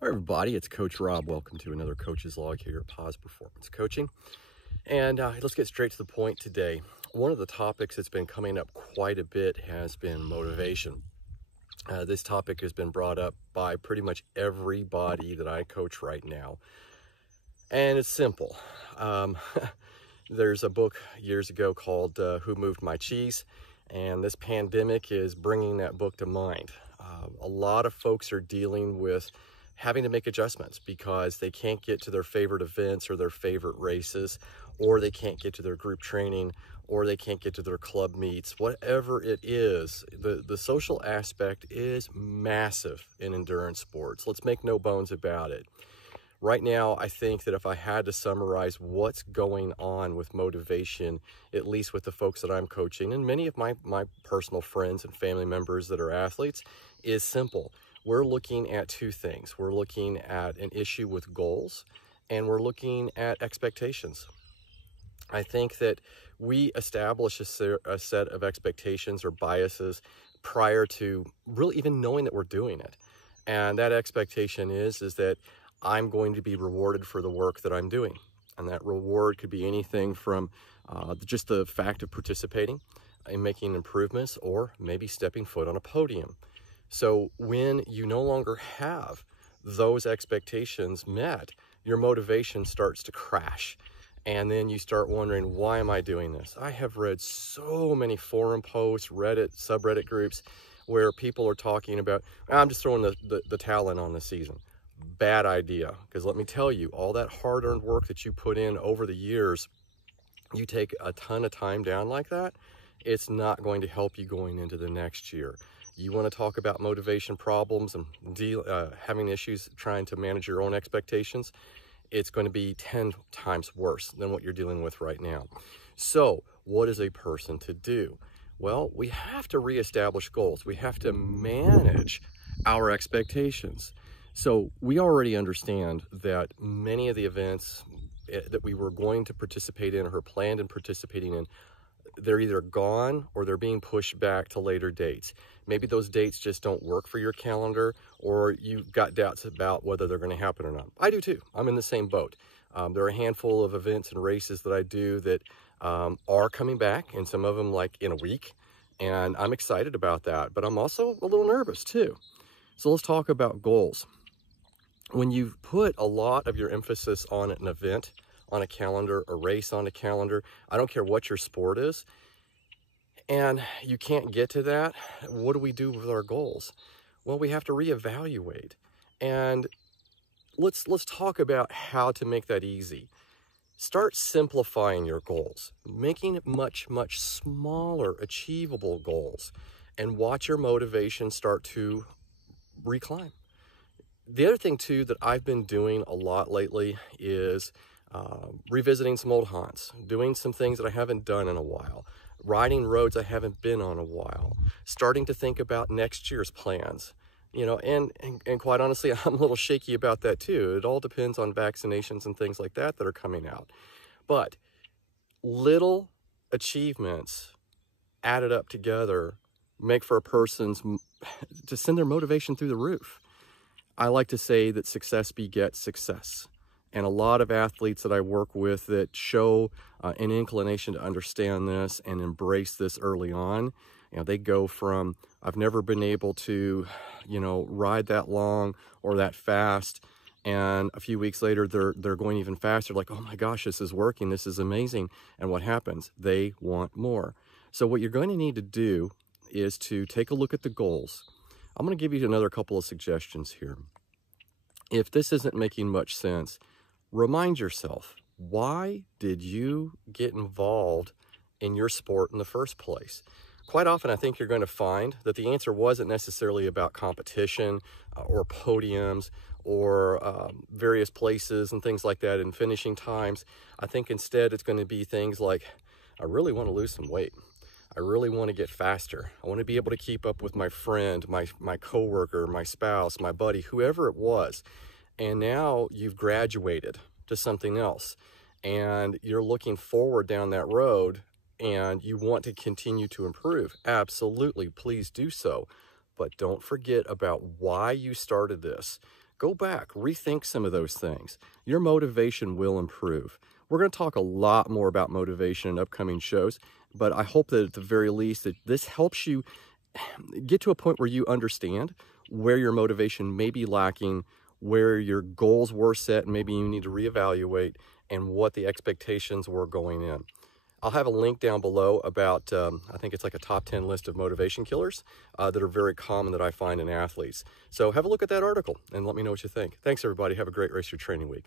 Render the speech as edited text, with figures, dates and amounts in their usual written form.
Hi everybody, it's Coach Rob. Welcome to another Coach's Log here at Pause Performance Coaching. And let's get straight to the point today. One of the topics that's been coming up quite a bit has been motivation. This topic has been brought up by pretty much everybody that I coach right now. And it's simple. There's a book years ago called Who Moved My Cheese? And this pandemic is bringing that book to mind. A lot of folks are dealing with having to make adjustments because they can't get to their favorite events or their favorite races, or they can't get to their group training, or they can't get to their club meets. Whatever it is, the social aspect is massive in endurance sports. Let's make no bones about it. Right now, I think that if I had to summarize what's going on with motivation, at least with the folks that I'm coaching, and many of my personal friends and family members that are athletes, is simple. We're looking at two things. We're looking at an issue with goals, and we're looking at expectations. I think that we establish a set of expectations or biases prior to really even knowing that we're doing it. And that expectation is that I'm going to be rewarded for the work that I'm doing. And that reward could be anything from just the fact of participating in making improvements, or maybe stepping foot on a podium. So when you no longer have those expectations met, your motivation starts to crash. And then you start wondering, why am I doing this? I have read so many forum posts, Reddit, subreddit groups, where people are talking about, I'm just throwing the towel in on the season. Bad idea, because let me tell you, all that hard-earned work that you put in over the years, you take a ton of time down like that, it's not going to help you going into the next year. You want to talk about motivation problems and having issues trying to manage your own expectations, it's going to be 10 times worse than what you're dealing with right now. So what is a person to do? Well, we have to reestablish goals. We have to manage our expectations. So we already understand that many of the events that we were going to participate in or planned in participating in, they're either gone or they're being pushed back to later dates. Maybe those dates just don't work for your calendar, or you've got doubts about whether they're going to happen or not. I do too. I'm in the same boat. There are a handful of events and races that I do that are coming back, and some of them like in a week, and I'm excited about that, but I'm also a little nervous too. So let's talk about goals. When you've put a lot of your emphasis on an event on a calendar, a race on a calendar, I don't care what your sport is, and you can't get to that, what do we do with our goals? Well, we have to reevaluate. And let's talk about how to make that easy. Start simplifying your goals, making it much smaller, achievable goals, and watch your motivation start to reclimb. The other thing too that I've been doing a lot lately is revisiting some old haunts, doing some things that I haven't done in a while, riding roads I haven't been on a while, starting to think about next year's plans. You know, and quite honestly, I'm a little shaky about that too. It all depends on vaccinations and things like that are coming out. But little achievements added up together make for a person's to send their motivation through the roof. I like to say that success begets success. And a lot of athletes that I work with that show an inclination to understand this and embrace this early on, you know, they go from, I've never been able to, you know, ride that long or that fast, and a few weeks later they're going even faster, like, oh my gosh, this is working, this is amazing. And what happens? They want more. So what you're going to need to do is to take a look at the goals. I'm going to give you another couple of suggestions here. If this isn't making much sense, remind yourself, why did you get involved in your sport in the first place? Quite often, I think you're going to find that the answer wasn't necessarily about competition or podiums or various places and things like that and finishing times. I think instead it's going to be things like, I really want to lose some weight. I really want to get faster. I want to be able to keep up with my friend, my coworker, my spouse, my buddy, whoever it was. And now you've graduated to something else, and you're looking forward down that road, and you want to continue to improve. Absolutely, please do so. But don't forget about why you started this. go back, rethink some of those things. Your motivation will improve. We're going to talk a lot more about motivation in upcoming shows, but I hope that at the very least that this helps you get to a point where you understand where your motivation may be lacking, where your goals were set, and maybe you need to reevaluate, and what the expectations were going in. I'll have a link down below about, I think it's like a top 10 list of motivation killers that are very common that I find in athletes. So have a look at that article and let me know what you think. Thanks, everybody. Have a great rest of your training week.